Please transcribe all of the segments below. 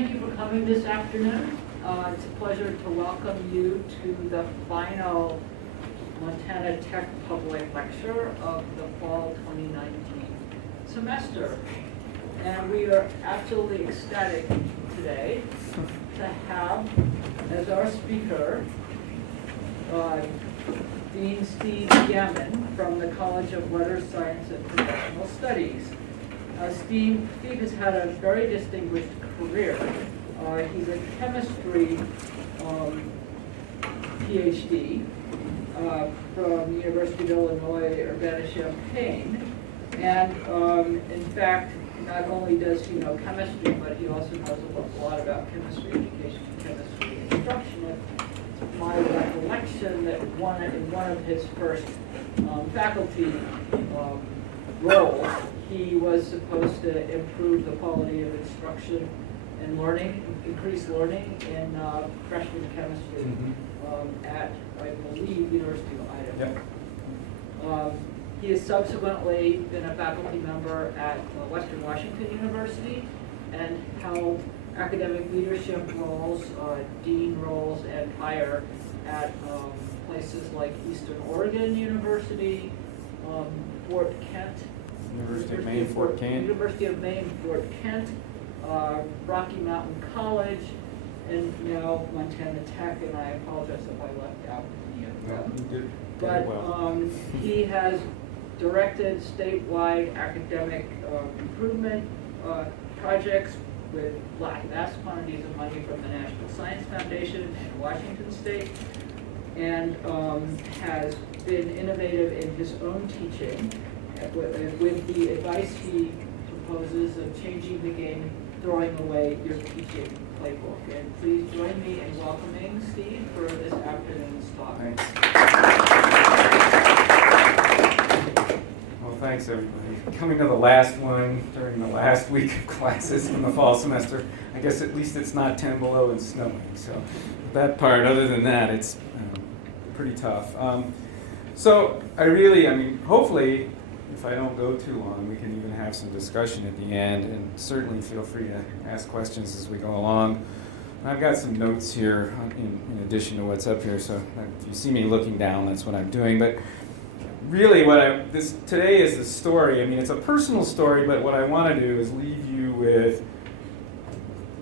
Thank you for coming this afternoon. It's a pleasure to welcome you to the final Montana Tech Public Lecture of the fall 2019 semester. And we are absolutely ecstatic today to have as our speaker Dean Steve Gammon from the College of Letters, Science, and Professional Studies. Steve has had a very distinguished career. He's a chemistry PhD from the University of Illinois, Urbana-Champaign. And in fact, not only does he know chemistry, but he also knows a lot about chemistry education and chemistry instruction. It's my recollection that in one of his first faculty roles, he was supposed to improve the quality of instruction and learning, increase learning in freshman chemistry at, I believe, University of Idaho. Yep. He has subsequently been a faculty member at Western Washington University and held academic leadership roles, dean roles, and higher at places like Eastern Oregon University, Fort Kent, University of Maine, Fort Kent. University of Maine, Fort Kent, Rocky Mountain College, and now Montana Tech, and I apologize if I left out any of them. You did but well. He has directed statewide academic improvement projects with vast quantities of money from the National Science Foundation and Washington State, and has been innovative in his own teaching with the advice he proposes of changing the game, throwing away your teaching playbook. And please join me in welcoming Steve for this afternoon's talk. Thanks. Well, thanks everybody. Coming to the last one during the last week of classes in the fall semester. I guess at least it's not 10 below and snowing. So that part, other than that, it's pretty tough. So hopefully, if I don't go too long, we can even have some discussion at the end, and certainly feel free to ask questions as we go along. I've got some notes here in addition to what's up here, so if you see me looking down, that's what I'm doing. But really, today is the story. I mean, it's a personal story, but what I want to do is leave you with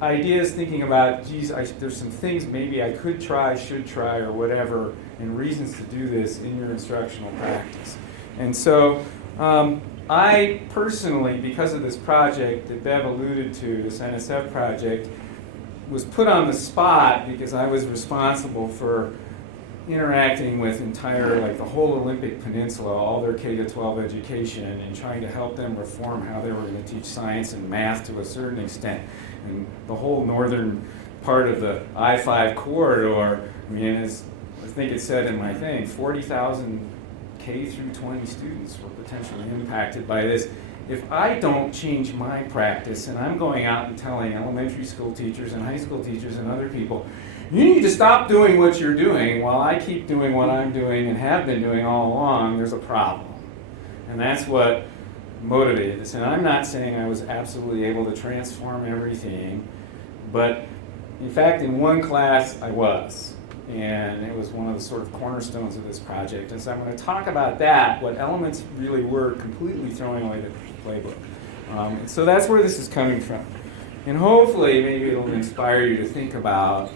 ideas, thinking about, there's some things maybe I could try, should try, or whatever, and reasons to do this in your instructional practice. And so, I personally, because of this project that Bev alluded to, this NSF project, was put on the spot because I was responsible for interacting with the whole Olympic Peninsula, all their K-12 education, and trying to help them reform how they were going to teach science and math to a certain extent. And the whole northern part of the I-5 corridor, I mean, as I think it said in my thing, 40,000 K through 20 students were potentially impacted by this. If I don't change my practice, and I'm going out and telling elementary school teachers and high school teachers and other people, you need to stop doing what you're doing while I keep doing what I'm doing and have been doing all along, there's a problem. And that's what motivated this. And I'm not saying I was absolutely able to transform everything, but in fact, in one class, I was. And it was one of the sort of cornerstones of this project. And so I'm going to talk about that, what elements really were completely throwing away the playbook. And so that's where this is coming from. And hopefully, maybe it'll inspire you to think about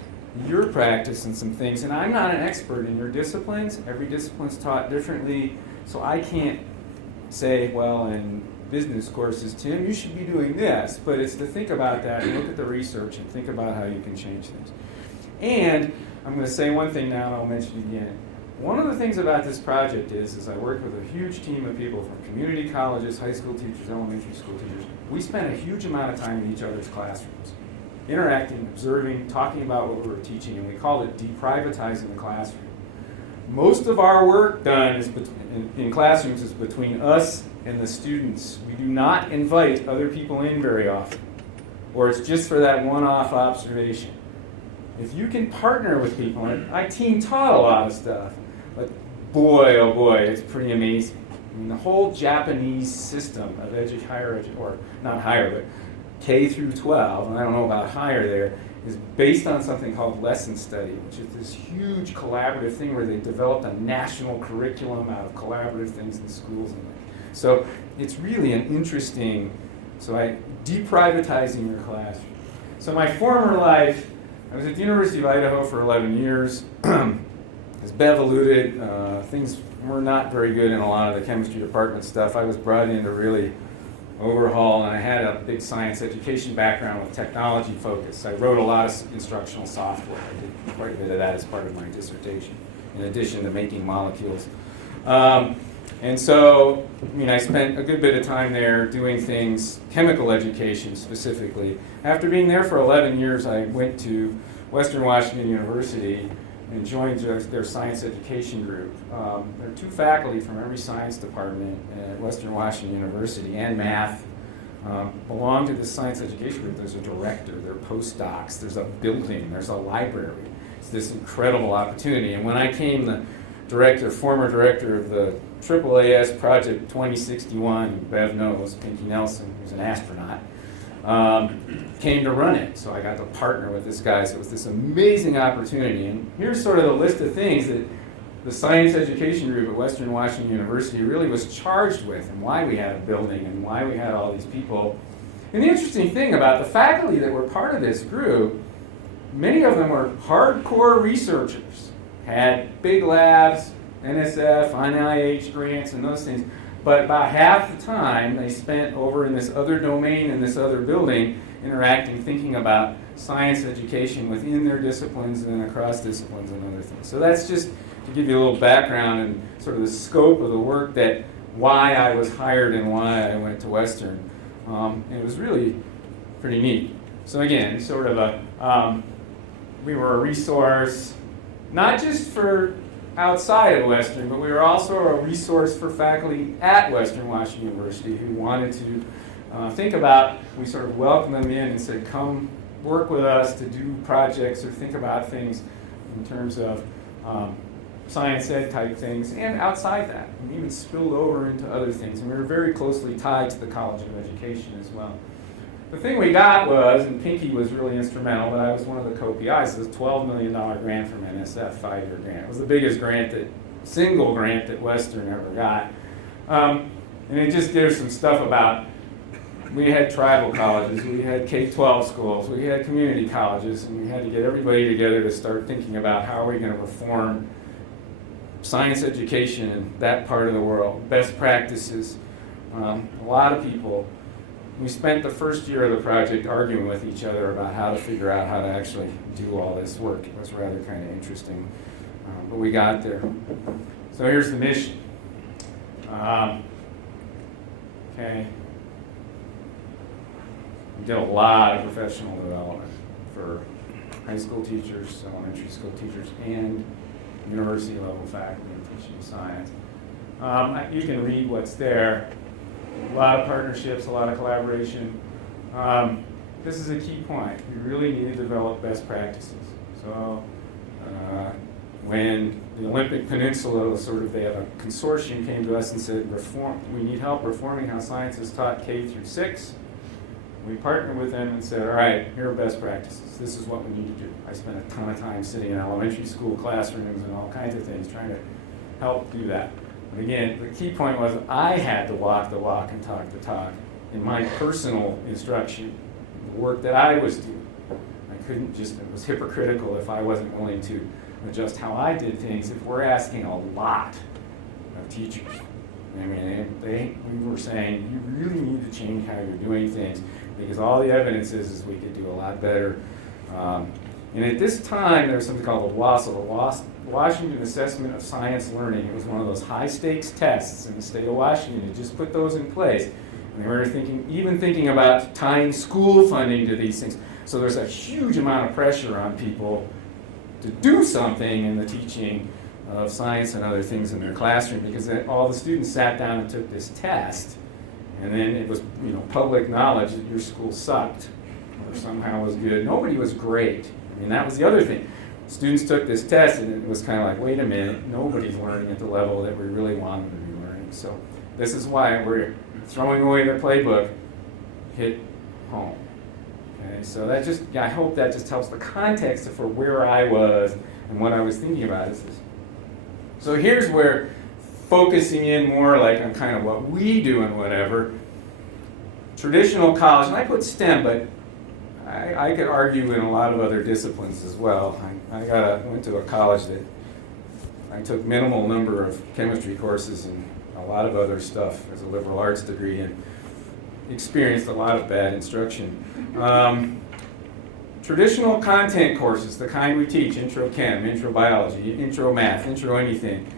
your practice and some things. And I'm not an expert in your disciplines. Every discipline's taught differently. So I can't say, well, in business courses, Tim, you should be doing this. But it's to think about that and look at the research and think about how you can change things. And I'm going to say one thing now, and I'll mention it again. One of the things about this project is I work with a huge team of people from community colleges, high school teachers, elementary school teachers. We spent a huge amount of time in each other's classrooms, interacting, observing, talking about what we were teaching, and we called it deprivatizing the classroom. Most of our work done in classrooms is between us and the students. We do not invite other people in very often, or it's just for that one-off observation. If you can partner with people, and I team taught a lot of stuff, but boy, oh boy, it's pretty amazing. I mean, the whole Japanese system of higher education, or not higher, but K through 12, and I don't know about higher there, is based on something called Lesson Study, which is this huge collaborative thing where they developed a national curriculum out of collaborative things in schools. So it's really an interesting, deprivatizing your classroom. So my former life, I was at the University of Idaho for 11 years. As Bev alluded, things were not very good in a lot of the chemistry department stuff. I was brought in to really overhaul, and I had a big science education background with technology focus. I wrote a lot of instructional software. I did quite a bit of that as part of my dissertation, in addition to making molecules. And so, I spent a good bit of time there doing things, chemical education specifically. After being there for 11 years, I went to Western Washington University and joined their science education group. There are 2 faculty from every science department at Western Washington University, and math, belong to the science education group. There's a director, there are postdocs, there's a building, there's a library. It's this incredible opportunity. And when I came the former director of the AAAS Project 2061, Bev knows, Pinky Nelson, who's an astronaut, came to run it. So I got to partner with this guy. So it was this amazing opportunity. And here's sort of the list of things that the science education group at Western Washington University really was charged with, and why we had a building and why we had all these people. And the interesting thing about the faculty that were part of this group, many of them were hardcore researchers, had big labs, NSF, NIH grants, and those things. But about half the time they spent over in this other domain in this other building, interacting, thinking about science education within their disciplines and then across disciplines and other things. So that's just to give you a little background and sort of the scope of the work, why I was hired and why I went to Western. And it was really pretty neat. So again, sort of we were a resource, not just for outside of Western, but we were also a resource for faculty at Western Washington University who wanted to think about, we sort of welcomed them in and said, come work with us to do projects or think about things in terms of science ed type things, and outside that, and even spilled over into other things. And we were very closely tied to the College of Education as well. The thing we got was, and Pinky was really instrumental, but I was one of the co-PIs, it was a $12 million grant from NSF, 5-year grant. It was the biggest single grant that Western ever got. And it just did some stuff about, we had tribal colleges, we had K-12 schools, we had community colleges, and we had to get everybody together to start thinking about how are we going to reform science education in that part of the world, best practices. A lot of people. We spent the first year of the project arguing with each other about how to figure out how to actually do all this work. It was rather kind of interesting, but we got there. So here's the mission. Okay. We did a lot of professional development for high school teachers, elementary school teachers, and university level faculty in teaching science. You can read what's there. A lot of partnerships, a lot of collaboration. This is a key point. We really need to develop best practices. So when the Olympic Peninsula, they have a consortium, came to us and said, we need help reforming how science is taught K through 6. We partnered with them and said, all right, here are best practices. This is what we need to do. I spent a ton of time sitting in elementary school classrooms and all kinds of things trying to help do that. But again, the key point was I had to walk the walk and talk the talk in my personal instruction, the work that I was doing. I couldn't just, it was hypocritical if I wasn't willing to adjust how I did things if we're asking a lot of teachers. I mean, we were saying, you really need to change how you're doing things because all the evidence is we could do a lot better. And at this time, there was something called the WASL, the Washington Assessment of Science Learning. It was one of those high-stakes tests in the state of Washington. To just put those in place. And they were thinking about tying school funding to these things. So there's a huge amount of pressure on people to do something in the teaching of science and other things in their classroom because all the students sat down and took this test. And then it was public knowledge that your school sucked or somehow was good. Nobody was great. I mean, that was the other thing. Students took this test and it was kind of like, wait a minute, nobody's learning at the level that we really want them to be learning. So this is why we're throwing away the playbook hit home. Okay, so that just, I hope that just helps the context for where I was and what I was thinking about. So here's where focusing in more like on kind of what we do and whatever. Traditional college, and I put STEM, but I could argue in a lot of other disciplines as well. I went to a college that I took minimal number of chemistry courses and a lot of other stuff as a liberal arts degree, and experienced a lot of bad instruction. Traditional content courses, the kind we teach, intro chem, intro biology, intro math, intro anything.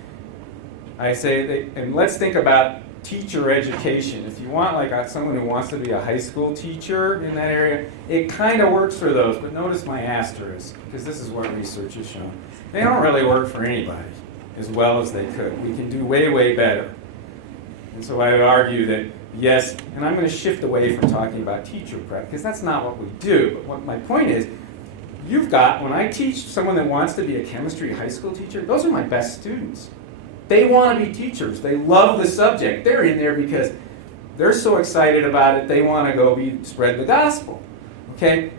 I say, and let's think about teacher education. If you want like someone who wants to be a high school teacher in that area, it kind of works for those, but notice my asterisk, because this is what research has shown. They don't really work for anybody as well as they could. We can do way, way better. And so I would argue that, yes, and I'm going to shift away from talking about teacher prep, because that's not what we do. But what my point is, when I teach someone that wants to be a chemistry high school teacher, those are my best students. They want to be teachers. They love the subject. They're in there because they're so excited about it, they want to go spread the gospel. Okay?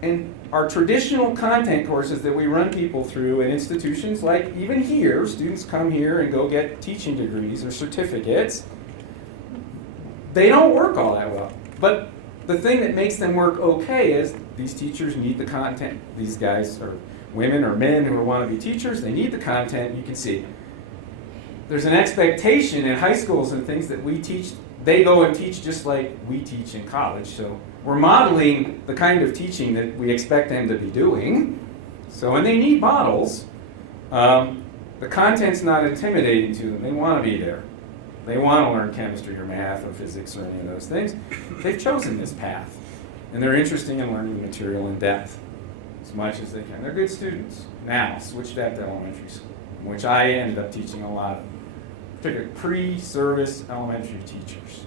And our traditional content courses that we run people through in institutions like even here, students come here and go get teaching degrees or certificates, they don't work all that well. But the thing that makes them work okay is these teachers need the content. These guys are women or men who want to be teachers, they need the content. You can see there's an expectation in high schools and things that we teach, they go and teach just like we teach in college. So we're modeling the kind of teaching that we expect them to be doing. So when they need models, the content's not intimidating to them. They want to be there. They want to learn chemistry or math or physics or any of those things. They've chosen this path. And they're interested in learning the material in depth as much as they can. They're good students. Now, switch that to elementary school, which I ended up teaching a lot of, particularly pre-service elementary teachers.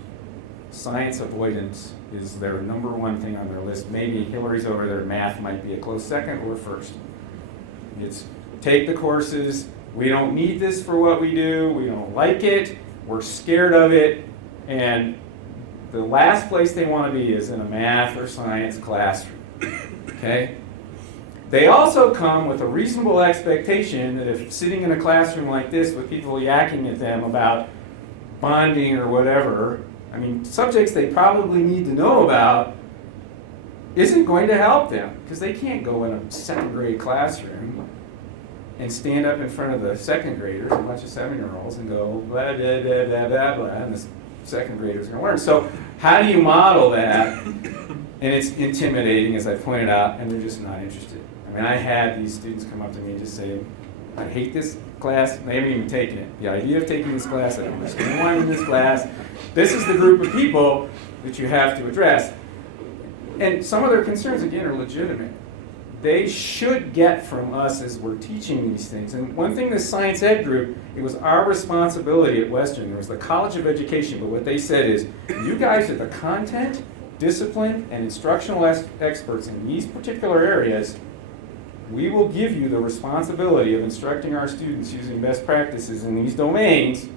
Science avoidance is their number one thing on their list. Maybe Hillary's over there, math might be a close second or first. It's take the courses, we don't need this for what we do, we don't like it, we're scared of it, and the last place they want to be is in a math or science classroom. Okay? They also come with a reasonable expectation that if sitting in a classroom like this with people yakking at them about bonding or whatever, I mean, subjects they probably need to know about, isn't going to help them, because they can't go in a second grade classroom and stand up in front of the second graders, a bunch of 7-year-olds, and go blah, blah, blah, blah, blah, blah, and the second graders are going to learn. So how do you model that? And it's intimidating, as I pointed out, and they're just not interested. I mean, I had these students come up to me and just say, I hate this class. They haven't even taken it. The idea of taking this class, I don't understand why I'm in this class. This is the group of people that you have to address. And some of their concerns, again, are legitimate. They should get from us as we're teaching these things. And one thing, this science ed group, it was our responsibility at Western. There was the College of Education, but what they said is, you guys are the content, discipline, and instructional experts in these particular areas. We will give you the responsibility of instructing our students using best practices in these domains.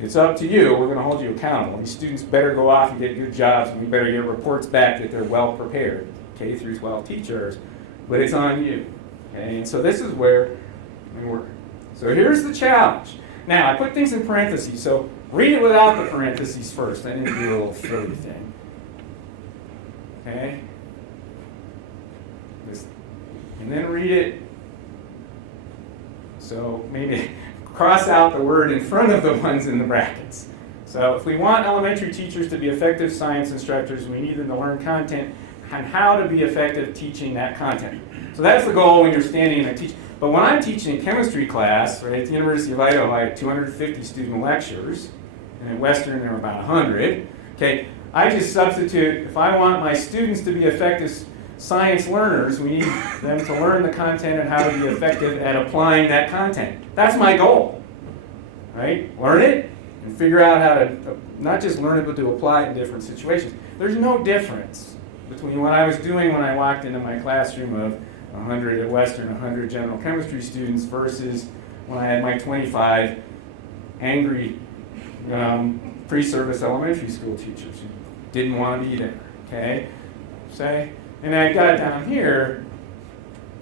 It's up to you. We're going to hold you accountable. These students better go off and get good jobs, and we better get reports back that they're well prepared. K through 12 teachers, but it's on you. Okay? And so this is where we work. So here's the challenge. Now, I put things in parentheses, so read it without the parentheses first. I didn't do a little frilly thing. Okay? And then read it. So maybe cross out the word in front of the ones in the brackets. So if we want elementary teachers to be effective science instructors, we need them to learn content and how to be effective teaching that content. So that's the goal when you're standing and teach. But when I'm teaching a chemistry class, right, at the University of Idaho, I had 250 student lectures, and at Western there were about 100. Okay, I just substitute, if I want my students to be effective science learners, we need them to learn the content and how to be effective at applying that content. That's my goal, right? Learn it and figure out how to, not just learn it, but to apply it in different situations. There's no difference between what I was doing when I walked into my classroom of 100 at Western, 100 general chemistry students versus when I had my 25 angry pre-service elementary school teachers who didn't want to be there, okay? say. And I got down here,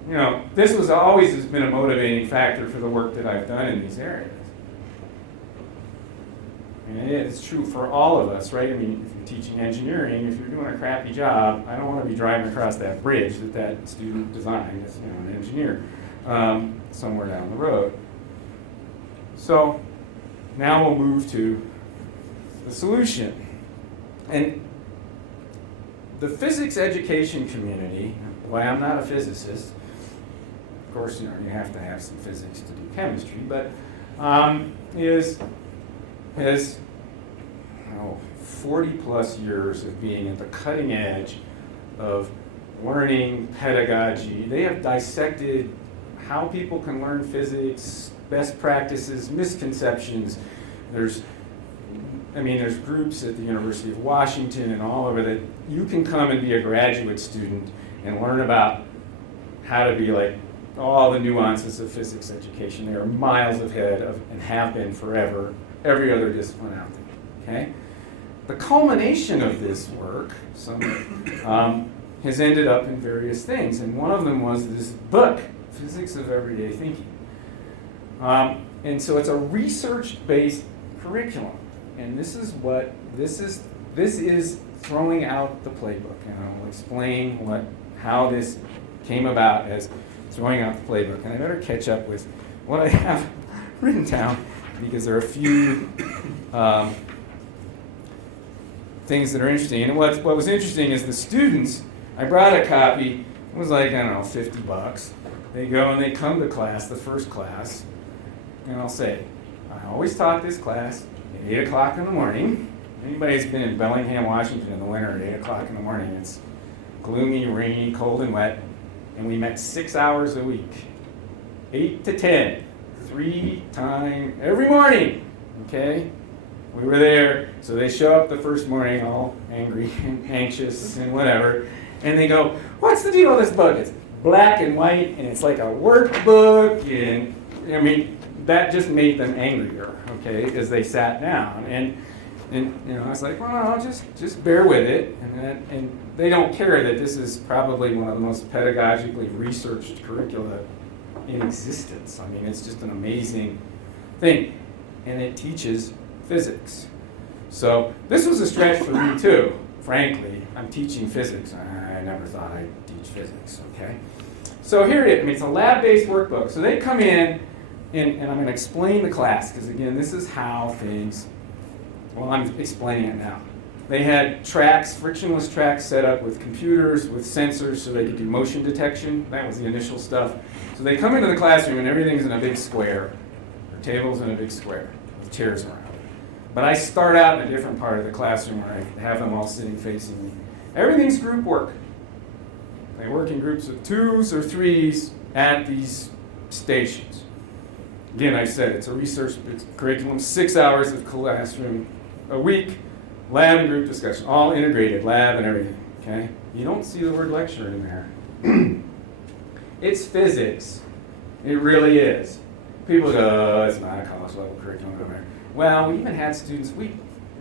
you know, this was always has been a motivating factor for the work that I've done in these areas. And it's true for all of us, right? I mean, if you're teaching engineering, if you're doing a crappy job, I don't want to be driving across that bridge that student designed as, you know, an engineer somewhere down the road. So now we'll move to the solution. And the physics education community, well, I'm not a physicist. Of course, you know, you have to have some physics to do chemistry, but has 40 plus years of being at the cutting edge of learning pedagogy. They have dissected how people can learn physics, best practices, misconceptions. There's groups at the University of Washington and all over that you can come and be a graduate student and learn about how to be like all the nuances of physics education. They are miles ahead of, and have been forever, every other discipline out there, okay? The culmination of this work has ended up in various things, and one of them was this book, Physics of Everyday Thinking. And so it's a research-based curriculum, and this is throwing out the playbook, and I will explain how this came about as throwing out the playbook. And I better catch up with what I have written down, because there are a few things that are interesting. And what was interesting is the students, I brought a copy, it was like, I don't know, $50. They go and they come to class, the first class, and I'll say, I always taught this class at 8 o'clock in the morning. Anybody who's been in Bellingham, Washington in the winter at 8 o'clock in the morning, it's gloomy, rainy, cold, and wet, and we met 6 hours a week, 8 to 10, 3 times every morning, okay? We were there, so they show up the first morning all angry and anxious and whatever, and they go, what's the deal with this book? It's black and white, and it's like a workbook, and I mean, that just made them angrier, okay, as they sat down. And you know, I was like, well, just bear with it. And they don't care that this is probably one of the most pedagogically researched curricula in existence. I mean, it's just an amazing thing. And it teaches physics. So this was a stretch for me too, frankly. I'm teaching physics. I never thought I'd teach physics, okay? So here it is. I mean, it's a lab-based workbook. So they come in, and I'm going to explain the class, because again, this is how things, well, I'm explaining it now. They had tracks, frictionless tracks set up with computers, with sensors, so they could do motion detection. That was the initial stuff. So they come into the classroom, and everything's in a big square. The table's in a big square with chairs around it. But I start out in a different part of the classroom where I have them all sitting facing me. Everything's group work. They work in groups of 2s or 3s at these stations. Again, I said it's a research curriculum, 6 hours of classroom a week, lab and group discussion, all integrated, lab and everything, okay? You don't see the word lecture in there. It's physics. It really is. People go, oh, it's not a college level curriculum over there. Well, we even had students, we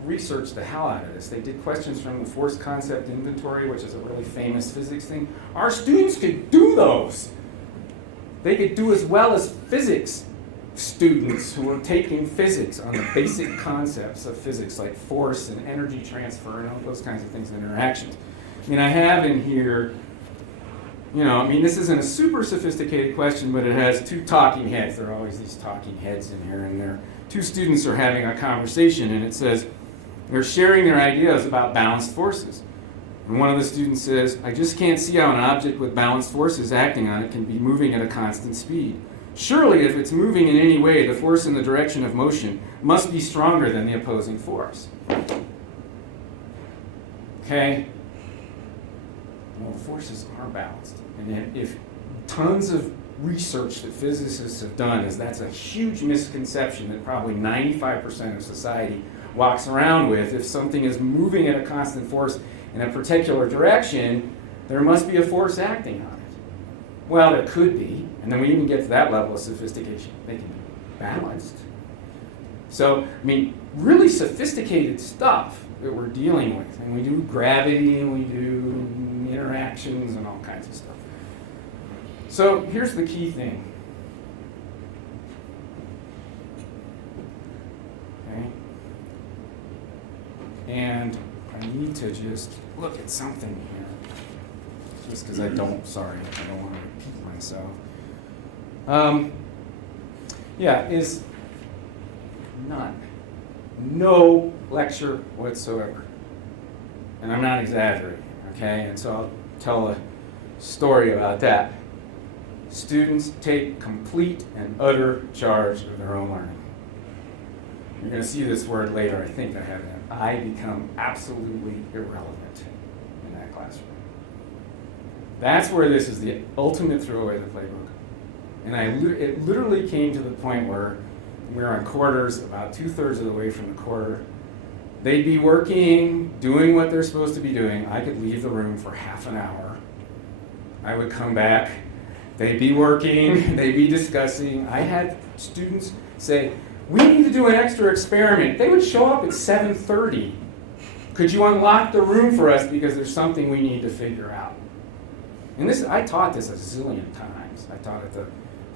researched the hell out of this. They did questions from the force concept inventory, which is a really famous physics thing. Our students could do those. They could do as well as physics students who are taking physics on the basic concepts of physics, like force and energy transfer and all those kinds of things and interactions. I mean, I have in here, you know, I mean, this isn't a super sophisticated question, but it has 2 talking heads. There are always these talking heads in here, and there 2 students are having a conversation, and it says they're sharing their ideas about balanced forces. And one of the students says, I just can't see how an object with balanced forces acting on it can be moving at a constant speed. Surely, if it's moving in any way, the force in the direction of motion must be stronger than the opposing force. Okay? Well, the forces are balanced. And if tons of research that physicists have done is that's a huge misconception that probably 95% of society walks around with. If something is moving at a constant force in a particular direction, there must be a force acting on it. Well, there could be, and then we even get to that level of sophistication. They can be balanced. So, I mean, really sophisticated stuff that we're dealing with. And we do gravity, and we do, and interactions and all kinds of stuff. So here's the key thing. Okay? And I need to just look at something here. Just because I don't want to repeat myself. Is none. No lecture whatsoever. And I'm not exaggerating, okay? And so I'll tell a story about that. Students take complete and utter charge of their own learning. You're going to see this word later. I think I have it. I become absolutely irrelevant in that classroom. That's where this is the ultimate throwaway of the playbook. And it literally came to the point where we were on quarters, about 2/3 of the way from the quarter. They'd be working, doing what they're supposed to be doing. I could leave the room for half an hour. I would come back. They'd be working. They'd be discussing. I had students say, we need to do an extra experiment. They would show up at 7:30. Could you unlock the room for us because there's something we need to figure out? And I taught this a zillion times. I taught it to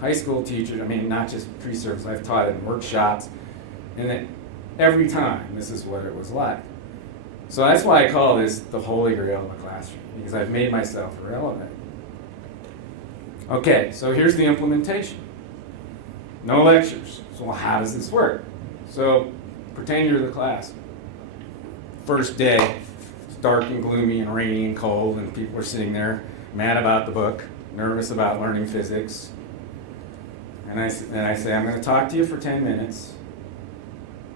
high school teachers. I mean, not just pre-service. I've taught it in workshops. And every time, this is what it was like. So that's why I call this the holy grail of the classroom, because I've made myself irrelevant. Okay, so here's the implementation. No lectures. So how does this work? So pretend you're the class. First day, it's dark and gloomy and rainy and cold, and people are sitting there mad about the book, nervous about learning physics. And I say, I'm going to talk to you for 10 minutes,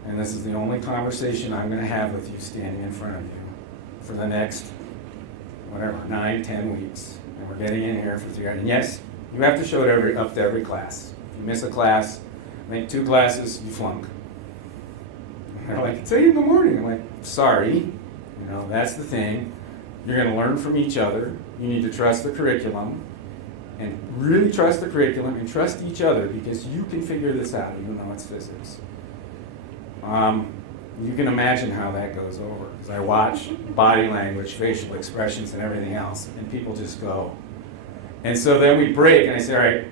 and this is the only conversation I'm going to have with you standing in front of you for the next, 9, 10 weeks. And we're getting in here for 3 hours. And yes, you have to show it up to every class. If you miss a class, make 2 classes, you flunk. And they're like, it's 8 in the morning. I'm like, sorry, that's the thing. You're going to learn from each other. You need to trust the curriculum, and really trust the curriculum and trust each other, because you can figure this out even though it's physics. You can imagine how that goes over, because I watch body language, facial expressions, and everything else, and people just go. And so then we break, and I say, all right,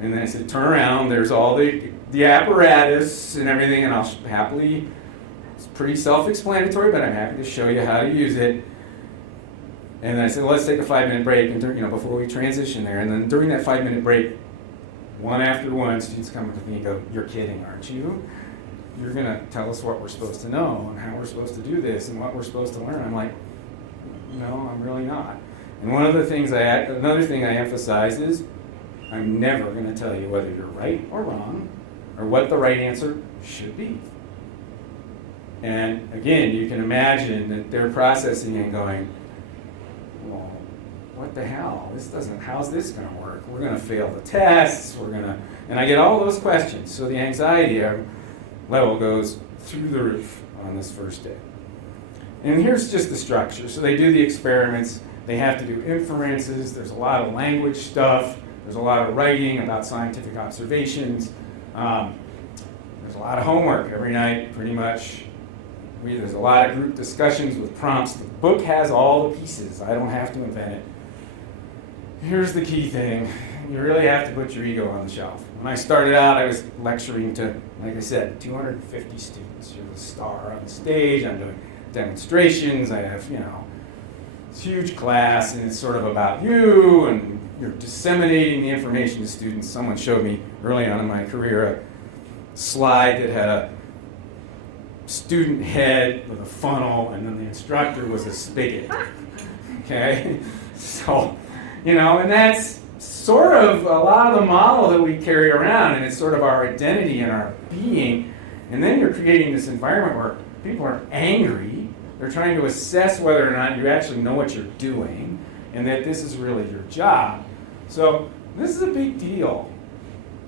and then I said, turn around, there's all the apparatus and everything, and I'll happily, it's pretty self-explanatory, but I'm happy to show you how to use it. And then I said, well, let's take a 5-minute break, and before we transition there. And then during that 5-minute break, one after one, students come up to me and go, you're kidding, aren't you? You're going to tell us what we're supposed to know and how we're supposed to do this and what we're supposed to learn. I'm like, no, I'm really not. And another thing I emphasize is, I'm never going to tell you whether you're right or wrong, or what the right answer should be. And again, you can imagine that they're processing and going, well, what the hell? How's this going to work? We're going to fail the tests. And I get all those questions. So the anxiety level goes through the roof on this first day. And here's just the structure. So they do the experiments. They have to do inferences. There's a lot of language stuff. There's a lot of writing about scientific observations. There's a lot of homework every night, pretty much. There's a lot of group discussions with prompts. The book has all the pieces. I don't have to invent it. Here's the key thing. You really have to put your ego on the shelf. When I started out, I was lecturing to, like I said, 250 students. You're the star on the stage. I'm doing demonstrations. I have, this huge class, and it's sort of about you, and you're disseminating the information to students. Someone showed me early on in my career a slide that had a student head with a funnel, and then the instructor was a spigot. Okay? So, and that's sort of a lot of the model that we carry around, and it's sort of our identity and our being. And then you're creating this environment where people are angry. They're trying to assess whether or not you actually know what you're doing, and that this is really your job. So this is a big deal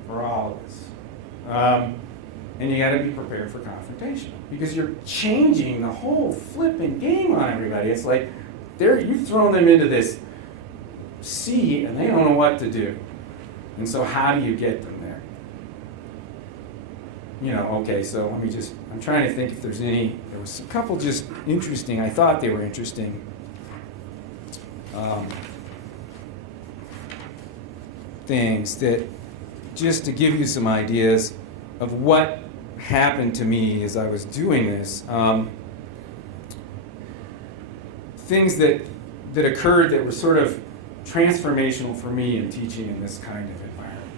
for all of us. And you got to be prepared for confrontation, because you're changing the whole flipping game on everybody. It's like you've thrown them into this sea, and they don't know what to do. And so how do you get them there? Okay, so I'm trying to think if there was a couple just interesting, I thought they were interesting. things that, just to give you some ideas of what happened to me as I was doing this. Things that occurred that were sort of transformational for me in teaching in this kind of environment.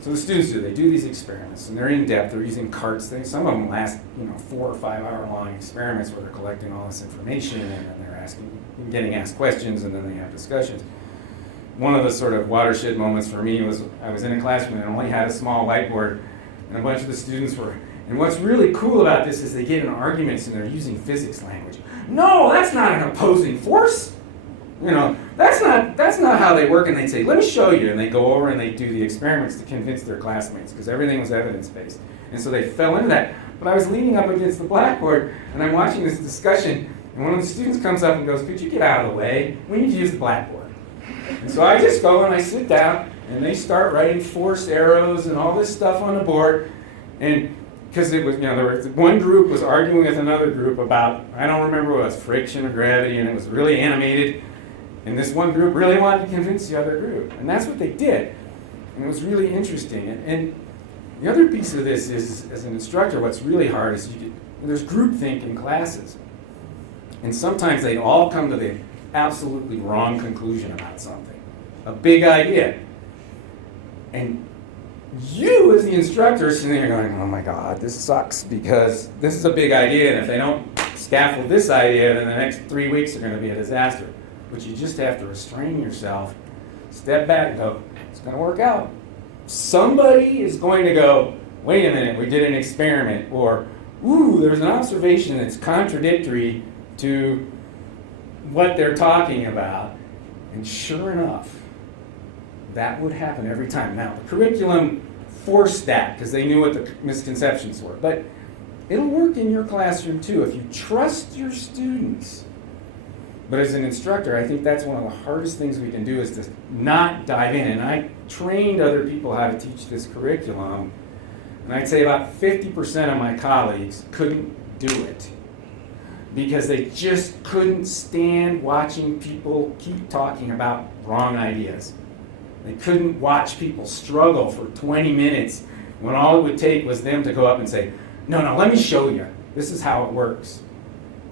So the students they do these experiments, and they're in depth. They're using carts. Some of them last 4 or 5 hour long experiments where they're collecting all this information, and then they're getting asked questions, and then they have discussions. One of the sort of watershed moments for me was I was in a classroom and only had a small whiteboard, and a bunch of the students were. And what's really cool about this is they get in arguments and they're using physics language. No, that's not an opposing force. That's not how they work. And they'd say, let me show you. And they go over and they do the experiments to convince their classmates because everything was evidence-based. And so they fell into that. But I was leaning up against the blackboard and I'm watching this discussion. And one of the students comes up and goes, could you get out of the way? We need to use the blackboard. And so I just go and I sit down and they start writing force arrows and all this stuff on the board. And because it was, there was one group was arguing with another group about, I don't remember what it was, friction or gravity, and it was really animated. And this one group really wanted to convince the other group. And that's what they did. And it was really interesting. And the other piece of this is, as an instructor, what's really hard is there's groupthink in classes. And sometimes they all come to the absolutely wrong conclusion about something, a big idea. And you, as the instructor, are sitting there going, oh my God, this sucks because this is a big idea, and if they don't scaffold this idea, then the next 3 weeks are going to be a disaster. But you just have to restrain yourself, step back and go, it's going to work out. Somebody is going to go, wait a minute, we did an experiment, or, ooh, there's an observation that's contradictory to what they're talking about. And sure enough, that would happen every time. Now, the curriculum forced that because they knew what the misconceptions were. But it'll work in your classroom too if you trust your students. But as an instructor, I think that's one of the hardest things we can do is to not dive in. And I trained other people how to teach this curriculum. And I'd say about 50% of my colleagues couldn't do it because they just couldn't stand watching people keep talking about wrong ideas. They couldn't watch people struggle for 20 minutes when all it would take was them to go up and say, no, let me show you. This is how it works.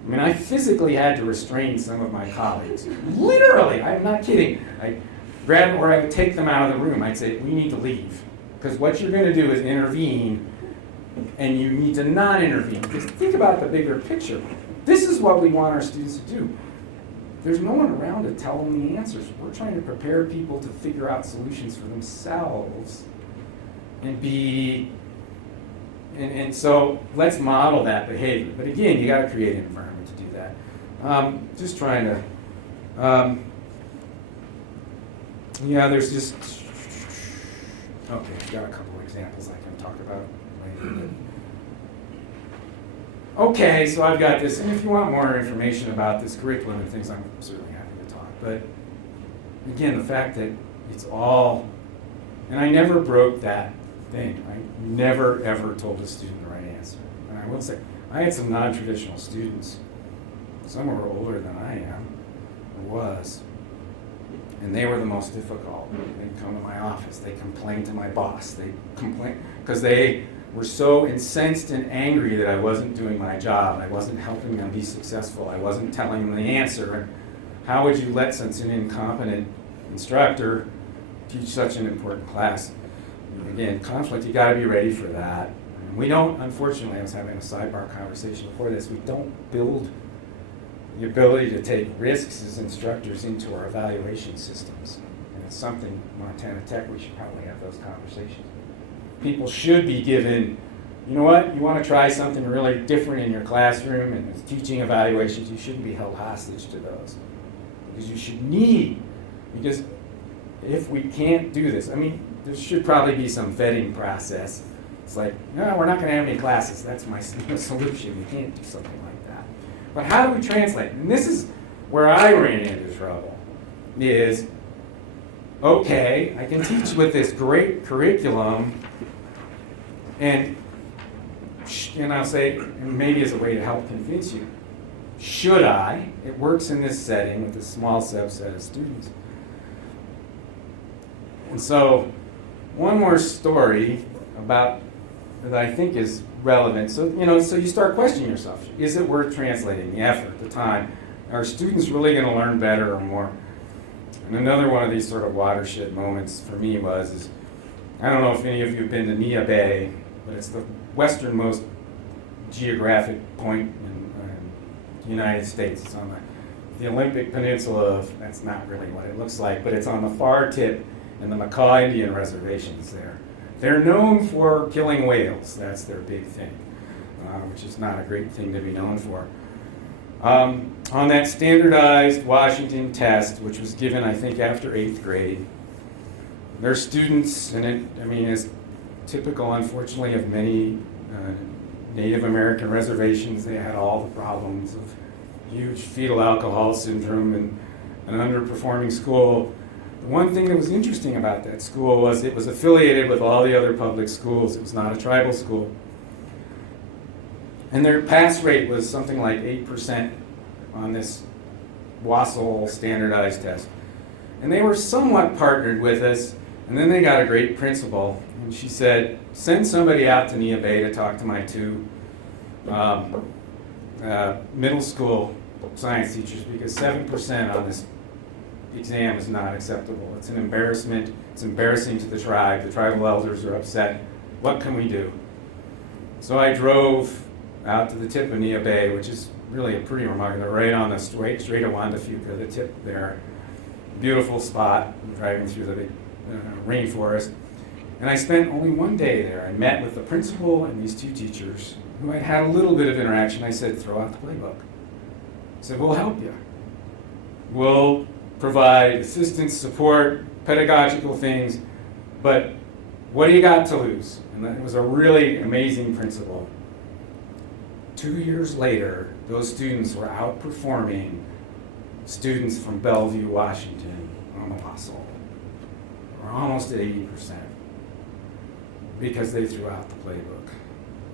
I mean, I physically had to restrain some of my colleagues. Literally, I'm not kidding. I grab them or I would take them out of the room. I'd say, we need to leave. Because what you're going to do is intervene, and you need to not intervene. Because think about the bigger picture. This is what we want our students to do. There's no one around to tell them the answers. We're trying to prepare people to figure out solutions for themselves and so let's model that behavior. But again, you got to create an environment to do that. Just trying to, there's just, okay, I've got a couple examples I can talk about later. Okay, so I've got this, and if you want more information about this curriculum and things, I'm certainly happy to talk. But again, the fact that it's all, and I never broke that thing. I never, ever told a student the right answer. And I will say, I had some non-traditional students. Some were older than I am, or was, and they were the most difficult. They'd come to my office, they complained to my boss, they complained, because they were so incensed and angry that I wasn't doing my job. I wasn't helping them be successful. I wasn't telling them the answer. And how would you let such an incompetent instructor teach such an important class? Again, conflict, you got to be ready for that. And we don't, unfortunately, I was having a sidebar conversation before this, we don't build the ability to take risks as instructors into our evaluation systems. And it's something, Montana Tech, we should probably have those conversations. People should be given, you know what, you want to try something really different in your classroom and with teaching evaluations, you shouldn't be held hostage to those. Because you should because if we can't do this, I mean, there should probably be some vetting process. It's like, no, we're not going to have any classes. That's my solution. We can't do something like that. But how do we translate? And this is where I ran into trouble, is, okay, I can teach with this great curriculum, and I'll say, maybe as a way to help convince you, should I? It works in this setting with a small subset of students. And so, one more story about that I think is relevant. So, so you start questioning yourself. Is it worth translating, the effort, the time? Are students really going to learn better or more? And another one of these sort of watershed moments for me is, I don't know if any of you have been to Nia Bay, but it's the westernmost geographic point in the United States. It's on the Olympic Peninsula that's not really what it looks like, but it's on the far tip in the Macaw Indian reservations there. They're known for killing whales. That's their big thing, which is not a great thing to be known for. On that standardized Washington test, which was given, I think, after 8th grade, their students, and it's typical, unfortunately, of many Native American reservations. They had all the problems of huge fetal alcohol syndrome and an underperforming school. The one thing that was interesting about that school was it was affiliated with all the other public schools. It was not a tribal school. And their pass rate was something like 8% on this WASL standardized test. And they were somewhat partnered with us, and then they got a great principal, and she said, send somebody out to Nia Bay to talk to my two middle school science teachers, because 7% on this exam is not acceptable. It's an embarrassment. It's embarrassing to the tribe. The tribal elders are upset. What can we do? So I drove out to the tip of Nia Bay, which is really a pretty remarkable, right on the Strait of Juan de Fuca, the tip there. Beautiful spot, driving through the big rainforest. And I spent only one day there. I met with the principal and these two teachers who I had a little bit of interaction. I said, throw out the playbook. I said, we'll help you. We'll provide assistance, support, pedagogical things, but what do you got to lose? And that was a really amazing principle. 2 years later, those students were outperforming students from Bellevue, Washington on the WASL. We're almost at 80% because they threw out the playbook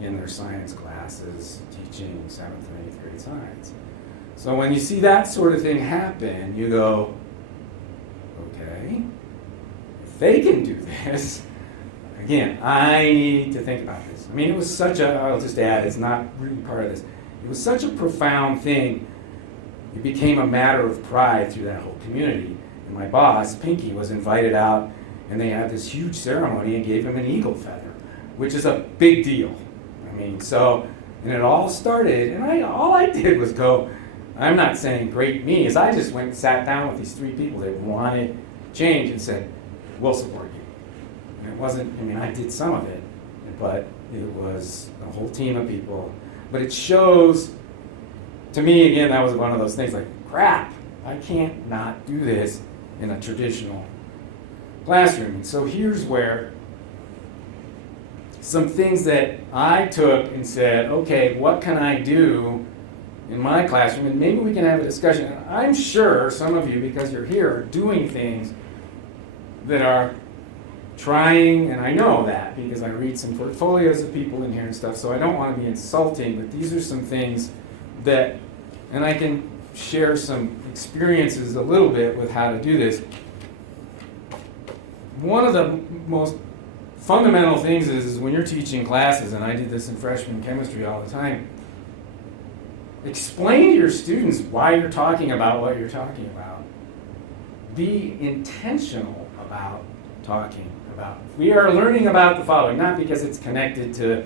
in their science classes teaching 7th and 8th grade science. So when you see that sort of thing happen, you go, okay, if they can do this, again, I need to think about this. I mean, it was such I'll just add, it's not really part of this. It was such a profound thing. It became a matter of pride through that whole community. And my boss, Pinky, was invited out, and they had this huge ceremony and gave him an eagle feather, which is a big deal. I mean, and it all started, and all I did was go, I'm not saying great me, is I just went and sat down with these 3 people that wanted change and said, we'll support you. And it wasn't, I did some of it, but it was a whole team of people. But it shows, to me, again, that was one of those things like, crap, I can't not do this in a traditional classroom. And so here's where some things that I took and said, okay, what can I do in my classroom? And maybe we can have a discussion. I'm sure some of you, because you're here, are doing things that are trying, and I know that because I read some portfolios of people in here and stuff, so I don't want to be insulting, but these are some things that, and I can share some experiences a little bit with how to do this. One of the most fundamental things is when you're teaching classes, and I did this in freshman chemistry all the time, explain to your students why you're talking about what you're talking about. Be intentional about talking about. We are learning about the following, not because it's connected to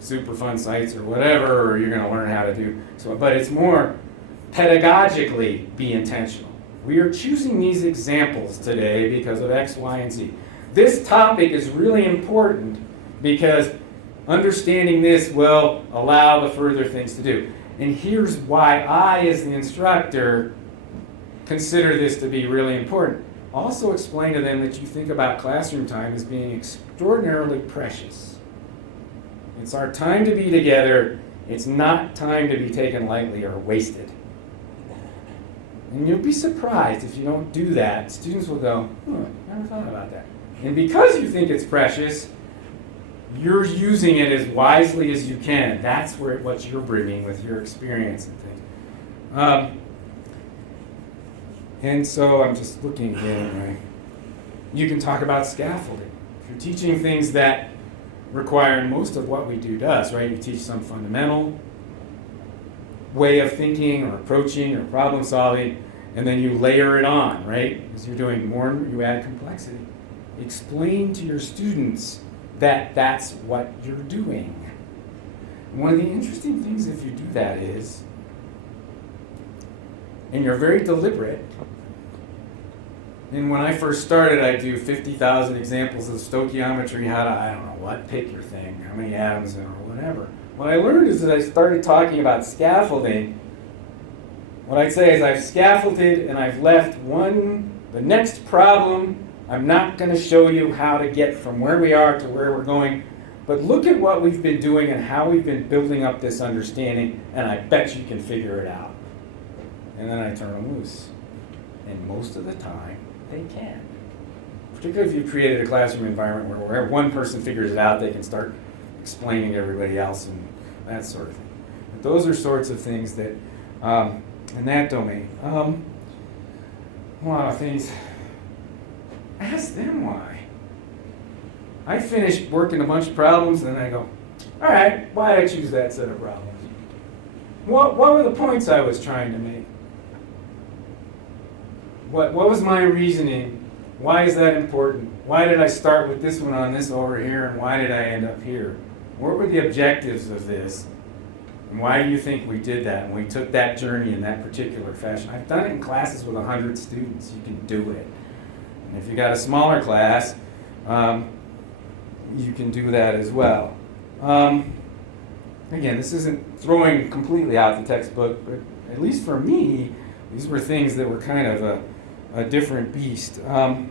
Superfund sites or whatever, or you're going to learn how to do so, but it's more pedagogically be intentional. We are choosing these examples today because of X, Y, and Z. This topic is really important because understanding this will allow the further things to do. And here's why I, as the instructor, consider this to be really important. Also explain to them that you think about classroom time as being extraordinarily precious. It's our time to be together. It's not time to be taken lightly or wasted. And you'll be surprised if you don't do that. Students will go, never thought about that. And because you think it's precious, you're using it as wisely as you can. That's what you're bringing with your experience and things. And so I'm just looking here, right? You can talk about scaffolding. If you're teaching things that require, and most of what we do does, right? You teach some fundamental way of thinking or approaching or problem solving, and then you layer it on, right? Because you're doing more, you add complexity. Explain to your students that that's what you're doing. And one of the interesting things if you do that is, and you're very deliberate, and when I first started, I do 50,000 examples of stoichiometry, how to, I don't know what, pick your thing, how many atoms in or whatever. What I learned is that I started talking about scaffolding. What I'd say is I've scaffolded and I've left the next problem. I'm not going to show you how to get from where we are to where we're going, but look at what we've been doing and how we've been building up this understanding, and I bet you can figure it out. And then I turn them loose. And most of the time, they can. Particularly if you've created a classroom environment where one person figures it out, they can start explaining to everybody else and that sort of thing. But those are sorts of things that, in that domain. A lot of things. Ask them why. I finished working a bunch of problems, and then I go, all right, why did I choose that set of problems? What were the points I was trying to make? What was my reasoning? Why is that important? Why did I start with this one on this over here, and why did I end up here? What were the objectives of this? And why do you think we did that? And we took that journey in that particular fashion. I've done it in classes with 100 students. You can do it. And if you got a smaller class, you can do that as well. Again, this isn't throwing completely out the textbook, but at least for me, these were things that were kind of a different beast. You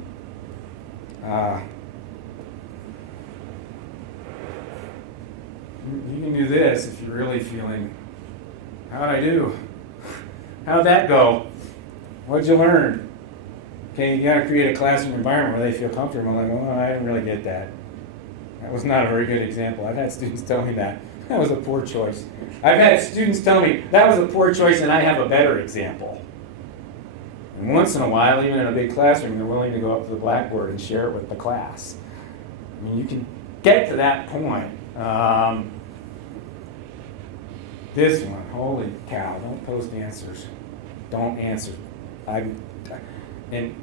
can do this if you're really feeling, how'd I do? How'd that go? What'd you learn? Okay, you gotta create a classroom environment where they feel comfortable. Like, oh, I didn't really get that. That was not a very good example. I've had students tell me that. That was a poor choice. I've had students tell me, that was a poor choice and I have a better example. And once in a while, even in a big classroom, they're willing to go up to the blackboard and share it with the class. I mean, you can get to that point. This one, holy cow, don't post answers. Don't answer. I did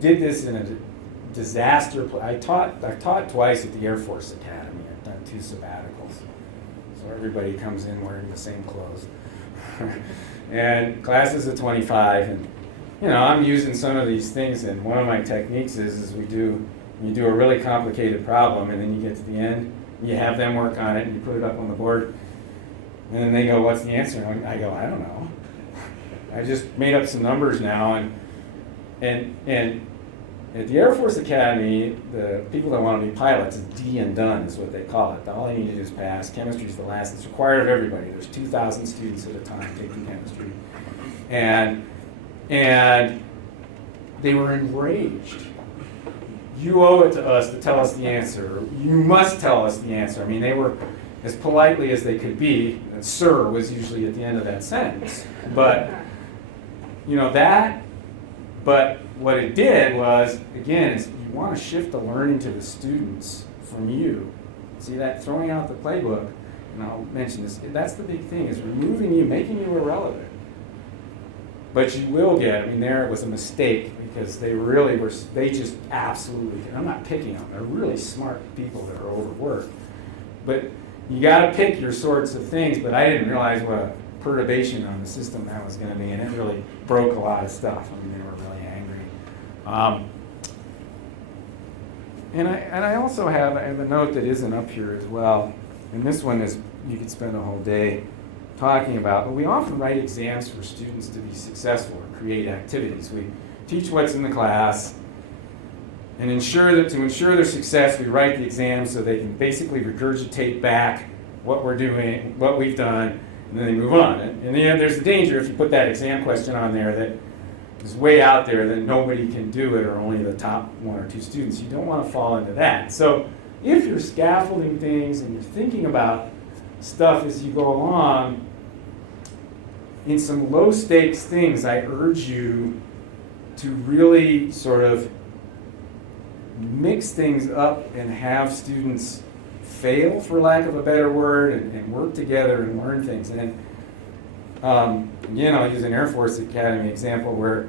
this in a disaster. I've taught twice at the Air Force Academy. I've done 2 sabbaticals. So everybody comes in wearing the same clothes. And classes of 25, and I'm using some of these things, and one of my techniques is you do a really complicated problem, and then you get to the end, you have them work on it, and you put it up on the board, and then they go, what's the answer? And I go, I don't know. I just made up some numbers now, and at the Air Force Academy, the people that want to be pilots, D and done is what they call it. All they need to do is pass. Chemistry is the last. It's required of everybody. There's 2,000 students at a time taking chemistry. And they were enraged. You owe it to us to tell us the answer. You must tell us the answer. I mean, they were as politely as they could be. And sir was usually at the end of that sentence. But, but what it did was, again, is you want to shift the learning to the students from you. See that throwing out the playbook, and I'll mention this, that's the big thing, is removing you, making you irrelevant. But you will get, there it was a mistake because they just absolutely, I'm not picking on them, they're really smart people that are overworked. But you got to pick your sorts of things, but I didn't realize what a perturbation on the system that was going to be, and it really broke a lot of stuff. They were really angry. And I also have a note that isn't up here as well, and this one is, you could spend a whole day talking about, but we often write exams for students to be successful or create activities. We teach what's in the class, and to ensure their success, we write the exam so they can basically regurgitate back what we're doing, what we've done, and then they move on. And there's a danger if you put that exam question on there that is way out there that nobody can do it or only the top 1 or 2 students. You don't want to fall into that. So if you're scaffolding things and you're thinking about stuff as you go along, in some low stakes things, I urge you to really sort of mix things up and have students fail, for lack of a better word, and work together and learn things. And again, I'll use an Air Force Academy example where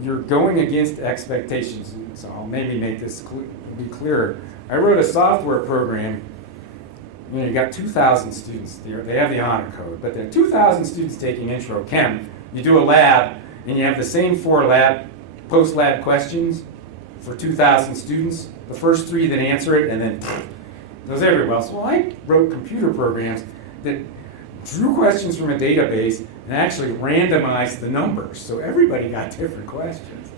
you're going against expectations. So I'll maybe make this be clearer. I wrote a software program. You got 2,000 students. They have the honor code, but there are 2,000 students taking intro chem. You do a lab, and you have the same 4 post-lab questions for 2,000 students. The first 3 that answer it, and then goes everywhere else. Well, I wrote computer programs that drew questions from a database and actually randomized the numbers, so everybody got different questions.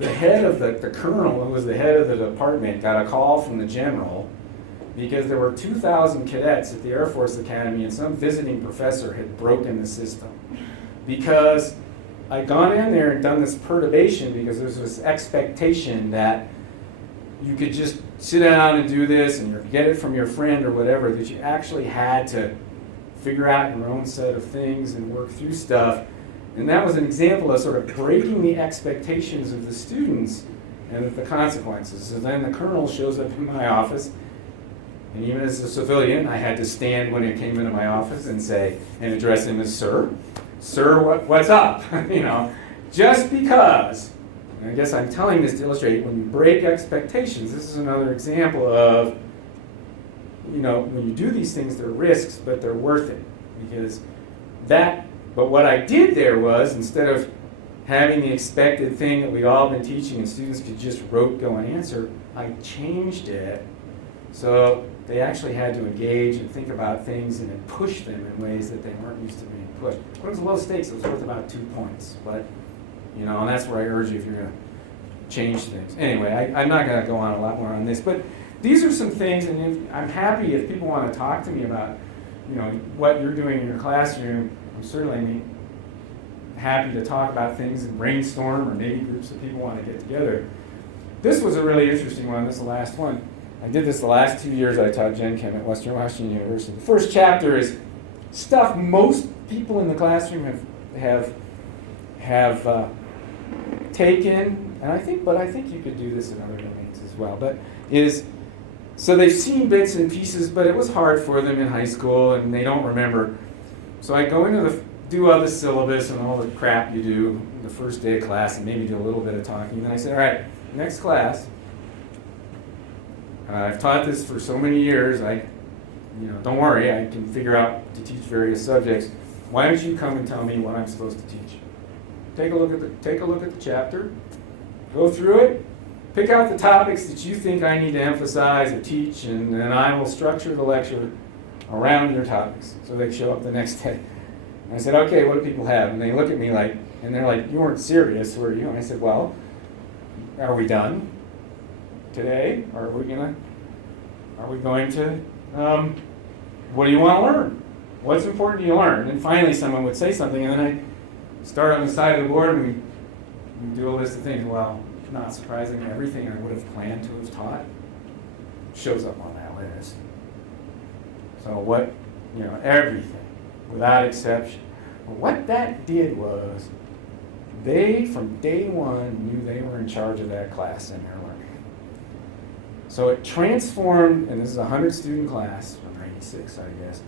The head of the colonel, who was the head of the department, got a call from the general because there were 2,000 cadets at the Air Force Academy and some visiting professor had broken the system. Because I'd gone in there and done this perturbation because there was this expectation that you could just sit down and do this and you get it from your friend or whatever, that you actually had to figure out your own set of things and work through stuff. And that was an example of sort of breaking the expectations of the students and of the consequences. So then the colonel shows up in my office, and even as a civilian, I had to stand when he came into my office and say, and address him as sir. Sir, what's up? Just because. And I guess I'm telling this to illustrate when you break expectations, this is another example of, when you do these things, they're risks, but they're worth it. But what I did there was, instead of having the expected thing that we'd all been teaching and students could just rote go and answer, I changed it so they actually had to engage and think about things and then push them in ways that they weren't used to being pushed. When it was low stakes, it was worth about 2 points. But, and that's where I urge you if you're going to change things. Anyway, I'm not going to go on a lot more on this, but these are some things, and I'm happy if people want to talk to me about, what you're doing in your classroom. I'm certainly happy to talk about things and brainstorm, or maybe groups of people want to get together. This was a really interesting one. This is the last one. I did this the last 2 years I taught Gen Chem at Western Washington University. The first chapter is stuff most people in the classroom have taken, and I think you could do this in other domains as well. So they've seen bits and pieces, but it was hard for them in high school, and they don't remember. So I go into do all the syllabus and all the crap you do the first day of class, and maybe do a little bit of talking. And then I say, all right, next class. I've taught this for so many years. Don't worry, I can figure out to teach various subjects. Why don't you come and tell me what I'm supposed to teach? Take a look at the chapter, go through it, pick out the topics that you think I need to emphasize or teach, and then I will structure the lecture around your topics so they show up the next day. And I said, okay, what do people have? And they look at me and they're like, you weren't serious, were you? And I said, well, are we done today? Are we going to, what do you want to learn? What's important to you learn? And finally someone would say something, and then I start on the side of the board and we do a list of things. Well, not surprisingly, everything I would have planned to have taught shows up on that list. So everything, without exception. But what that did was, they, from day one, knew they were in charge of that class and their learning. So it transformed, and this is a 100-student class, or 96, I guess,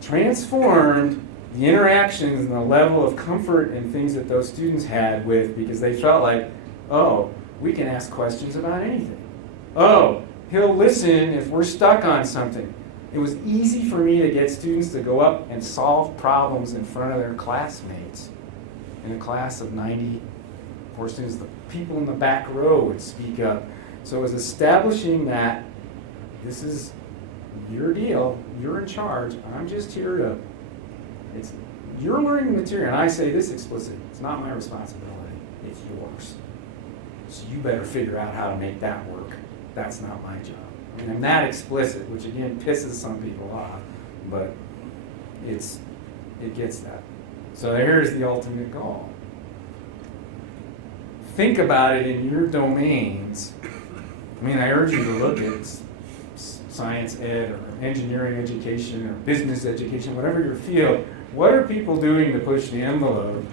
transformed the interactions and the level of comfort and things that those students had with, because they felt like, oh, we can ask questions about anything. Oh, he'll listen if we're stuck on something. It was easy for me to get students to go up and solve problems in front of their classmates. In a class of 94 students, the people in the back row would speak up. So it was establishing that this is your deal, you're in charge, I'm just here you're learning the material, and I say this explicitly, it's not my responsibility, it's yours. So you better figure out how to make that work. That's not my job. I mean, I'm that explicit, which again pisses some people off, but it gets that. So here's the ultimate goal. Think about it in your domains. I mean, I urge you to look at science ed or engineering education or business education, whatever your field. what are people doing to push the envelope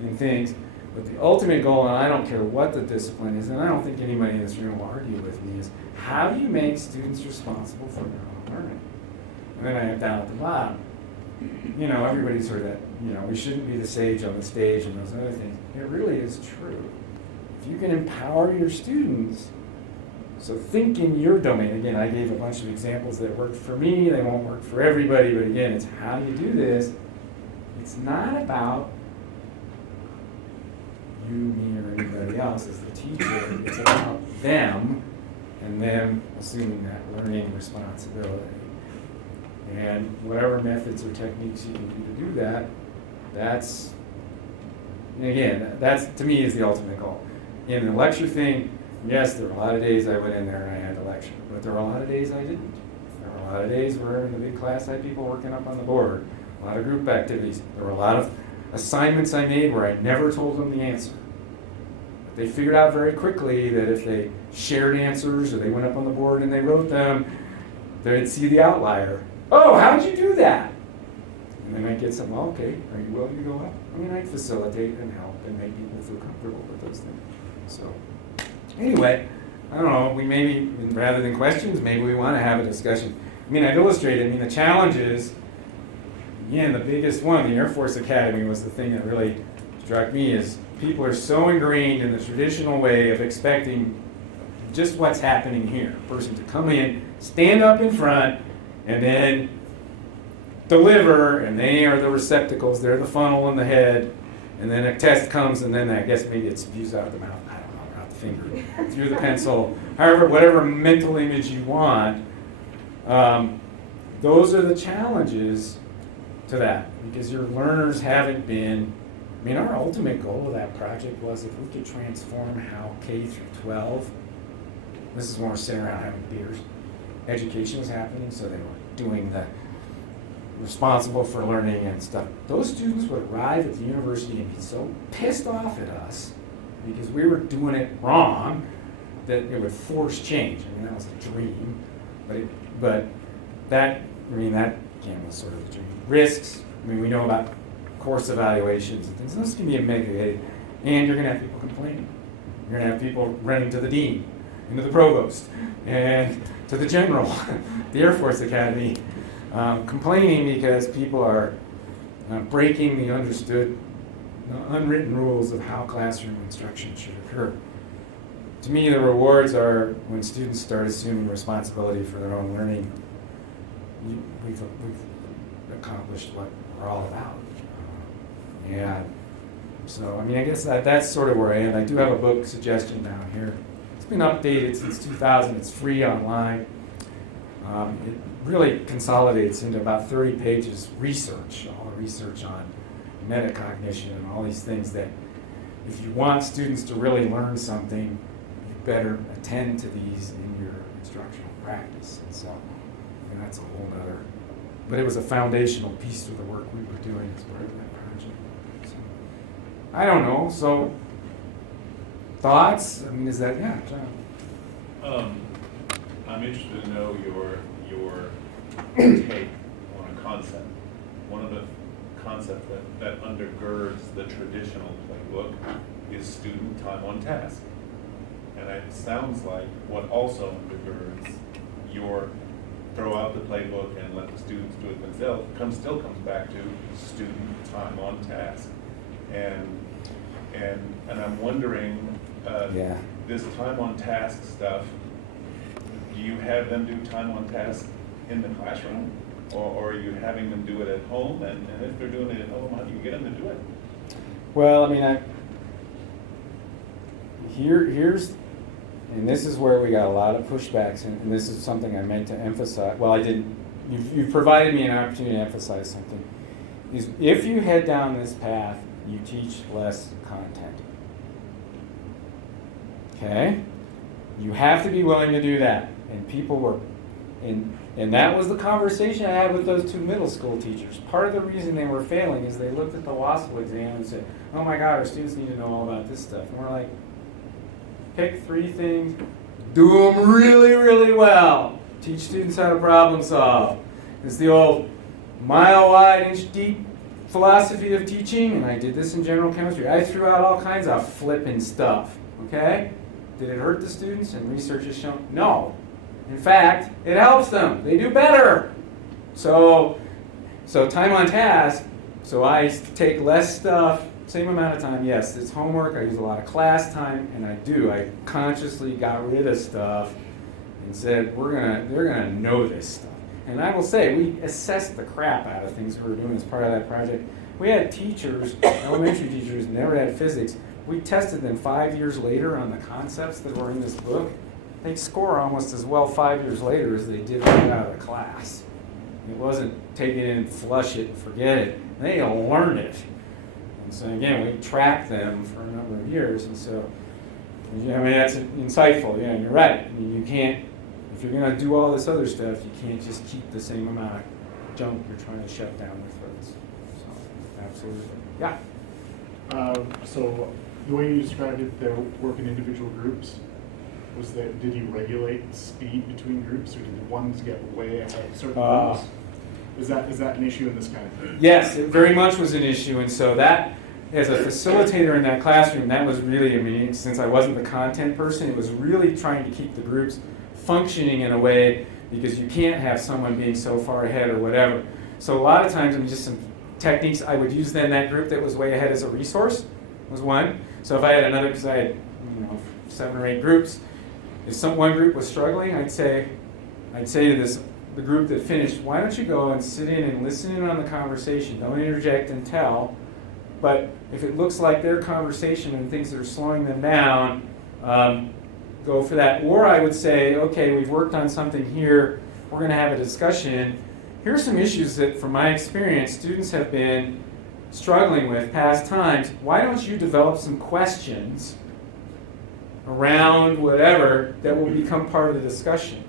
in things? But the ultimate goal, and I don't care what the discipline is, and I don't think anybody in this room will argue with me, is how do you make students responsible for their own learning? And then I have down at the bottom, everybody's heard that, we shouldn't be the sage on the stage and those other things. It really is true. If you can empower your students, so think in your domain. Again, I gave a bunch of examples that worked for me, they won't work for everybody, but again, it's how do you do this? It's not about you, me, or anybody else as the teacher. It's about them and them assuming that learning responsibility. And whatever methods or techniques you can do to do that, that's to me is the ultimate goal. In the lecture thing, yes, there were a lot of days I went in there and I had to lecture, but there were a lot of days I didn't. There were a lot of days where in the big class I had people working up on the board, a lot of group activities. There were a lot of assignments I made where I never told them the answer. But they figured out very quickly that if they shared answers or they went up on the board and they wrote them, they'd see the outlier. Oh, how'd you do that? And they might get some, okay, are you willing to go up? I'd facilitate and help and make people feel comfortable with those things. So anyway, I don't know, we maybe, rather than questions, maybe we want to have a discussion. I've illustrated, the challenges, again, the biggest one, the Air Force Academy was the thing that really struck me is people are so ingrained in the traditional way of expecting just what's happening here. A person to come in, stand up in front, and then deliver, and they are the receptacles, they're the funnel in the head, and then a test comes, and then I guess maybe it spews out of the mouth, I don't know, out the finger, through the pencil, however, whatever mental image you want. Those are the challenges to that, because your learners haven't been, our ultimate goal of that project was if we could transform how K through 12, this is when we're sitting around having beers, education was happening, so they were doing the responsible for learning and stuff. Those students would arrive at the university and be so pissed off at us because we were doing it wrong that it would force change. That was a dream, but that again was sort of a dream. Risks, we know about course evaluations and things. Those can be mitigated, and you're going to have people complaining. You're going to have people running to the dean, and to the provost, and to the general, the Air Force Academy, complaining because people are breaking the unwritten rules of how classroom instruction should occur. To me, the rewards are when students start assuming responsibility for their own learning. We've accomplished what we're all about. And so, I guess that's sort of where I am. I do have a book suggestion down here. It's been updated since 2000. It's free online. It really consolidates into about 30 pages research, all the research on metacognition and all these things that if you want students to really learn something, you better attend to these in your instructional practice. And so that's a whole other, but it was a foundational piece of the work we were doing as part of that project. So, I don't know, so thoughts? Is that, yeah, John? I'm interested to know your take on a concept. One of the concepts that undergirds the traditional playbook is student time on task. And it sounds like what also undergirds your throw out the playbook and let the students do it themselves still comes back to student time on task. And I'm wondering, this time on task stuff, do you have them do time on task in the classroom? Or are you having them do it at home? And if they're doing it at home, how do you get them to do it? Well, here's, and this is where we got a lot of pushbacks, and this is something I meant to emphasize. Well, I didn't. You've provided me an opportunity to emphasize something. Is if you head down this path, you teach less content. Okay? You have to be willing to do that. And people were, and that was the conversation I had with those two middle school teachers. Part of the reason they were failing is they looked at the WASL exam and said, oh my God, our students need to know all about this stuff. And we're like, pick 3 things, do them really, really well. Teach students how to problem solve. It's the old mile wide, inch deep philosophy of teaching, and I did this in general chemistry, I threw out all kinds of flippin' stuff, okay? Did it hurt the students? And research has shown, no. In fact, it helps them. They do better. So time on task, so I take less stuff, same amount of time. Yes, it's homework, I use a lot of class time, and I consciously got rid of stuff and said, they're gonna know this stuff. And I will say, we assessed the crap out of things we were doing as part of that project. We had teachers, elementary teachers, never had physics. We tested them 5 years later on the concepts that were in this book. They'd score almost as well 5 years later as they did right out of the class. It wasn't take it in, flush it, and forget it. They learned it. And so again, we tracked them for a number of years. And so, I mean, that's insightful. Yeah, you're right. I mean, you can't, if you're going to do all this other stuff, you can't just keep the same amount of junk you're trying to shut down their throats. So, absolutely. Yeah. So the way you described it, they work in individual groups. Did you regulate speed between groups, or did the ones get way ahead of certain groups? Is that an issue in this kind of thing? Yes, it very much was an issue, and so that, as a facilitator in that classroom, that was really, I mean, since I wasn't the content person, it was really trying to keep the groups functioning in a way, because you can't have someone being so far ahead or whatever. So a lot of times, I mean, just some techniques I would use then, that group that was way ahead as a resource was one. So if I had another, because I had 7 or 8 groups, if one group was struggling, I'd say to the group that finished, why don't you go and sit in and listen in on the conversation, don't interject and tell, but if it looks like their conversation and things that are slowing them down, go for that. Or I would say, okay, we've worked on something here, we're going to have a discussion. Here's some issues that, from my experience, students have been struggling with past times. Why don't you develop some questions around whatever that will become part of the discussion?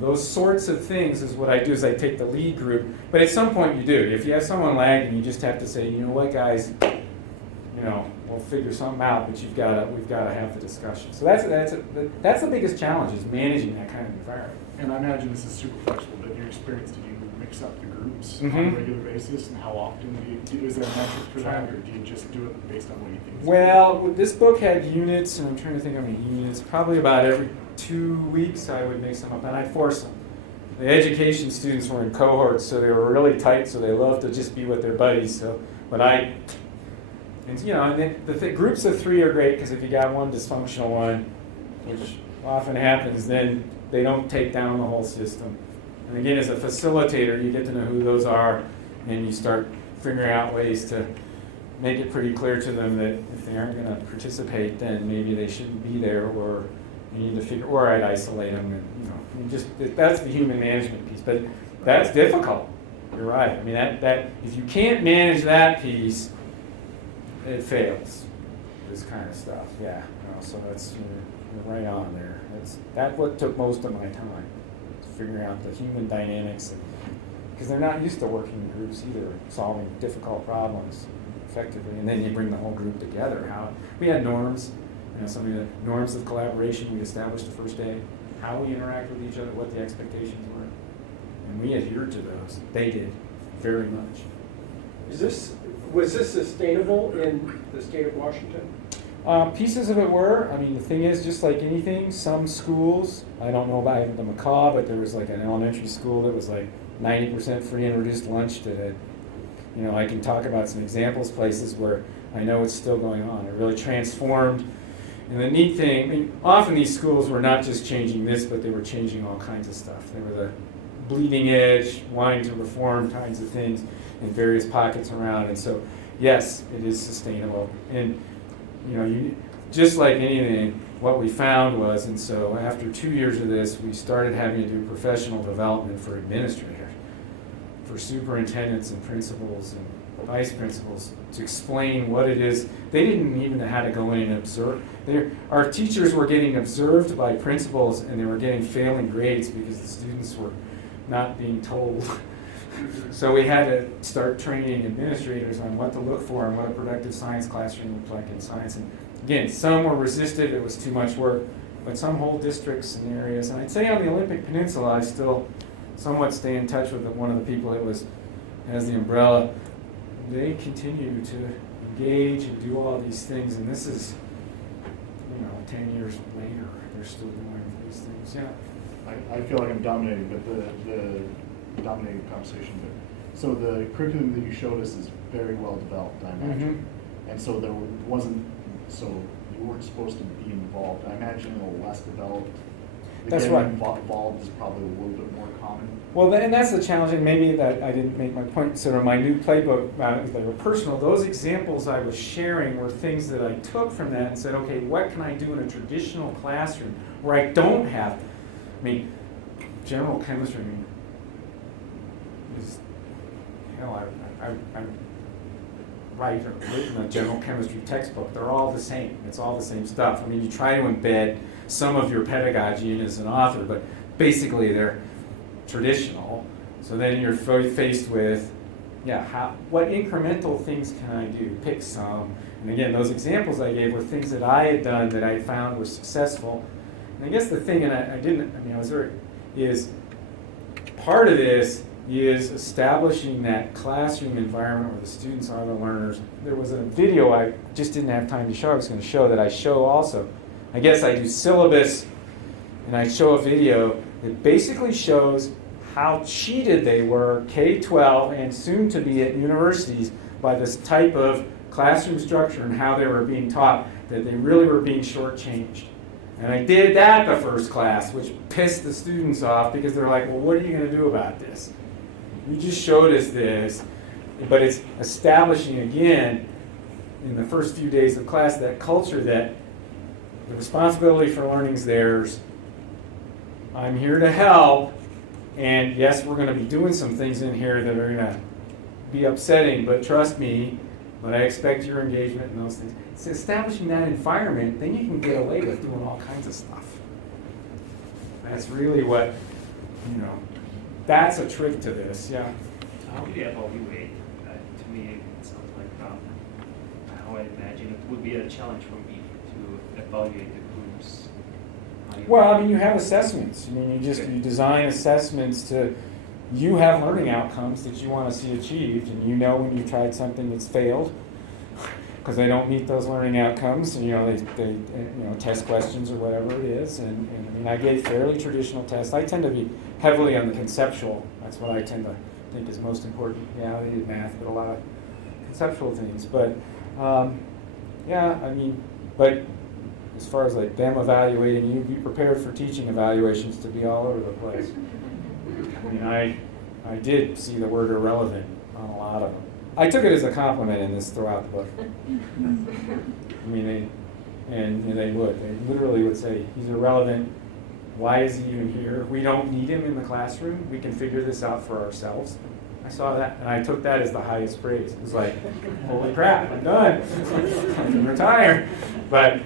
Those sorts of things is what I do, is I take the lead group. But at some point you do. If you have someone lagging, you just have to say, you know what, guys, we'll figure something out, but we've got to have the discussion. So that's the biggest challenge, is managing that kind of environment. And I imagine this is super flexible, but in your experience, did you mix up the groups on Mhm. a regular basis, and how often is there a metric for that, or do you just do it based on what you think? Well, this book had units, and I'm trying to think how many units. Probably about every 2 weeks I would mix them up, and I'd force them. The education students were in cohorts, so they were really tight, so they loved to just be with their buddies. So, but groups of 3 are great, because if you got one dysfunctional one, which often happens, then they don't take down the whole system. And again, as a facilitator, you get to know who those are, and you start figuring out ways to make it pretty clear to them that if they aren't going to participate, then maybe they shouldn't be there, or you need to figure, or I'd isolate them, and that's the human management piece. But that's difficult. You're right. I mean, that if you can't manage that piece, it fails. This kind of stuff. Yeah. So you're right on there. That's what took most of my time, figuring out the human dynamics, because they're not used to working in groups either, solving difficult problems effectively, and then you bring the whole group together. We had norms, some of the norms of collaboration we established the first day, how we interact with each other, what the expectations were, and we adhered to those. They did, very much. Was this sustainable in the state of Washington? Pieces of it were. I mean, the thing is, just like anything, some schools, I don't know about the Macaw, but there was like an elementary school that was like 90% free and reduced lunch that had, I can talk about some examples, places where I know it's still going on. It really transformed. And the neat thing, I mean, often these schools were not just changing this, but they were changing all kinds of stuff. They were the bleeding edge, wanting to reform kinds of things in various pockets around. And so, yes, it is sustainable. And just like anything, what we found was, and so after 2 years of this, we started having to do professional development for administrators, for superintendents and principals and vice principals, to explain what it is. They didn't even know how to go in and observe. Our teachers were getting observed by principals, and they were getting failing grades because the students were not being told. So we had to start training administrators on what to look for and what a productive science classroom looked like in science. And again, some were resistive, it was too much work, but some whole districts and areas. And I'd say on the Olympic Peninsula, I still somewhat stay in touch with one of the people that has the umbrella. they continue to engage and do all these things, and this is, 10 years later, they're still doing these things, yeah. I feel like I'm dominating, but the dominating conversation. But so the curriculum that you showed us is very well developed, I imagine. And so there wasn't, so you weren't supposed to be involved. I imagine a little less developed. That's Getting right. Involved is probably a little bit more common. Well, and that's the challenge, and maybe that I didn't make my point. Sort of my new playbook, they were personal. Those examples I was sharing were things that I took from that and said, okay, what can I do in a traditional classroom where I don't have, general chemistry, is, I write or written a general chemistry textbook. They're all the same. It's all the same stuff. You try to embed some of your pedagogy in as an author, but basically they're traditional. So then you're faced with, what incremental things can I do? Pick some. And again, those examples I gave were things that I had done that I found were successful. And I guess the thing, and I was there, is part of this is establishing that classroom environment where the students are the learners. There was a video I just didn't have time to show. I was going to show that I show also. I guess I do syllabus, and I show a video that basically shows how cheated they were, K-12 and soon to be at universities, by this type of classroom structure and how they were being taught, that they really were being shortchanged. And I did that the first class, which pissed the students off because they're like, well, what are you going to do about this? You just showed us this, but it's establishing again in the first few days of class that culture that the responsibility for learning is theirs. I'm here to help, and yes, we're going to be doing some things in here that are going to be upsetting, but trust me, but I expect your engagement in those things. It's establishing that environment, then you can get away with doing all kinds of stuff. That's really what, that's a trick to this, yeah. How do you evaluate? To me, it sounds like how I imagine it would be a challenge for me to evaluate the groups. Well, you have assessments. You design assessments you have learning outcomes that you want to see achieved, and when you've tried something that's failed because they don't meet those learning outcomes, and they test questions or whatever it is, and I gave fairly traditional tests. I tend to be heavily on the conceptual. That's what I tend to think is most important. Yeah, they did math, but a lot of conceptual things. But but as far as them evaluating you, be prepared for teaching evaluations to be all over the place. I did see the word irrelevant on a lot of them. I took it as a compliment in this throughout the book. They literally would say, he's irrelevant. Why is he even here? We don't need him in the classroom. We can figure this out for ourselves. I saw that, and I took that as the highest praise. It was like, holy crap, I'm done. I can retire. But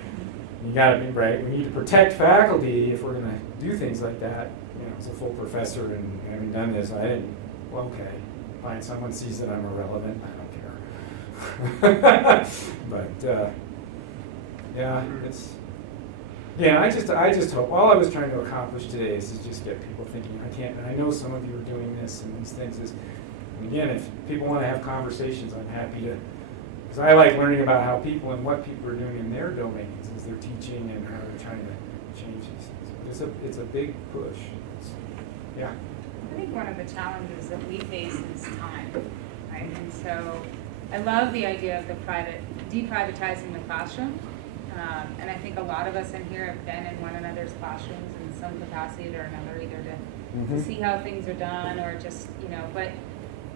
you got to be right. We need to protect faculty if we're going to do things like that. As a full professor and having done this, I didn't. Well, okay, fine. Someone sees that I'm irrelevant. I don't care. But it's. Yeah, I just hope all I was trying to accomplish today is just get people thinking. And I know some of you are doing this and these things. And again, if people want to have conversations, I'm happy to. Because I like learning about how people and what people are doing in their domains as they're teaching and how they're trying to change these things. But it's a big push. Yeah. I think one of the challenges that we face is time, right? And so I love the idea of deprivatizing the classroom. And I think a lot of us in here have been in one another's classrooms in some capacity or another, either to see how things are done or just,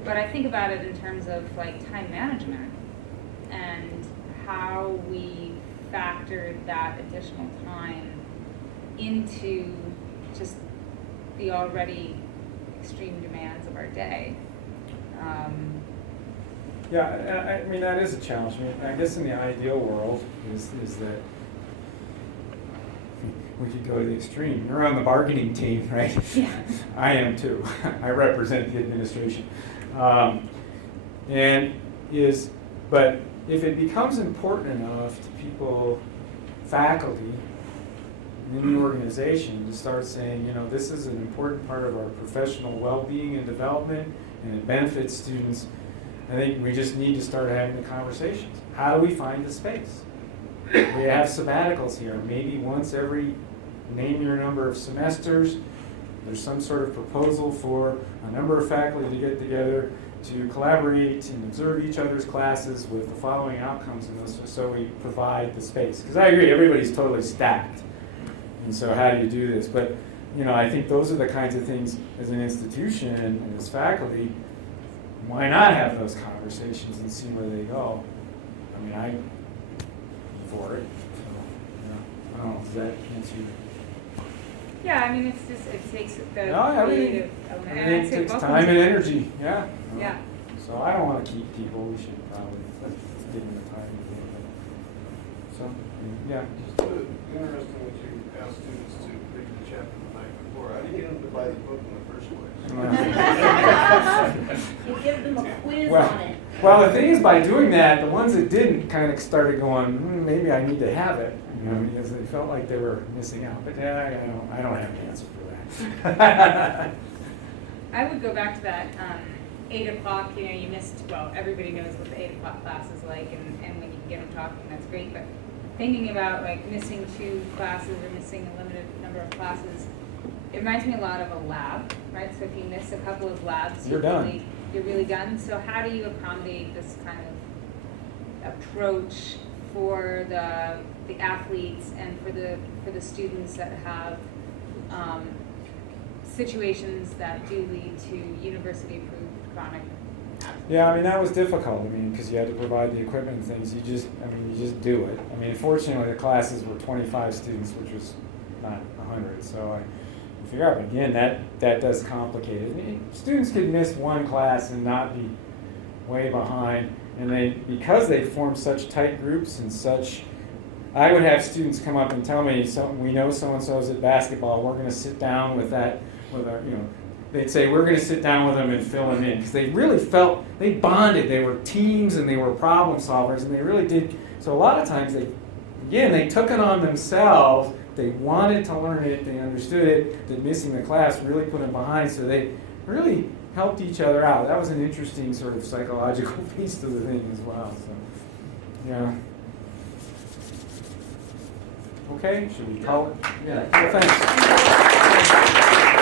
but I think about it in terms of time management and how we factor that additional time into just the already extreme demands of our day. That is a challenge. I guess in the ideal world is that we could go to the extreme. You're on the bargaining team, right? Yeah. I am too. I represent the administration. But if it becomes important enough to people, faculty, in the organization to start saying, this is an important part of our professional well-being and development, and it benefits students, I think we just need to start having the conversations. How do we find the space? We have sabbaticals here. Maybe once every name your number of semesters, there's some sort of proposal for a number of faculty to get together to collaborate and observe each other's classes with the following outcomes in those, so we provide the space. Because I agree, everybody's totally stacked. And so how do you do this? But I think those are the kinds of things as an institution and as faculty, why not have those conversations and see where they go? I mean, I'm for it. So, I don't know, does that answer you? Yeah, I mean, it's just, it takes the Everything, creative element. And everything I'd say takes both time of and them. energy, yeah. Yeah. So I don't want to keep people, we should probably give them the time to do it. So, yeah. It's interesting that you ask students to read the chapter the night before. How do you get them to buy the book in the first place? You give them a quiz Well- on it. Well, the thing is, by doing that, the ones that didn't kind of started going, maybe I need to have it, because they felt like they were missing out. But yeah, I don't have an answer for that. I would go back to that 8 o'clock, you missed, well, everybody knows what the 8 o'clock class is like, and when you can get them talking, that's great, but thinking about like missing 2 classes or missing a limited number of classes, it reminds me a lot of a lab, right? So if you miss a couple of labs, You're done. You're really done. So how do you accommodate this kind of approach for the athletes and for the students that have situations that do lead to university-approved chronic absence? Yeah, I mean, that was difficult, because you had to provide the equipment and things. You just do it. I mean, fortunately, the classes were 25 students, which was not 100, so I figure out, again, that does complicate it. I mean, students could miss one class and not be way behind, and because they form such tight groups and such, I would have students come up and tell me, we know so-and-so's at basketball, we're going to sit down with our, they'd say, we're going to sit down with them and fill them in, because they really felt, they bonded, they were teams and they were problem solvers, and they really did, so a lot of times they took it on themselves, they wanted to learn it, they understood it, that missing the class really put them behind, so they really helped each other out. That was an interesting sort of psychological piece to the thing as well, so, yeah. Okay, should we call it? Yeah, thanks.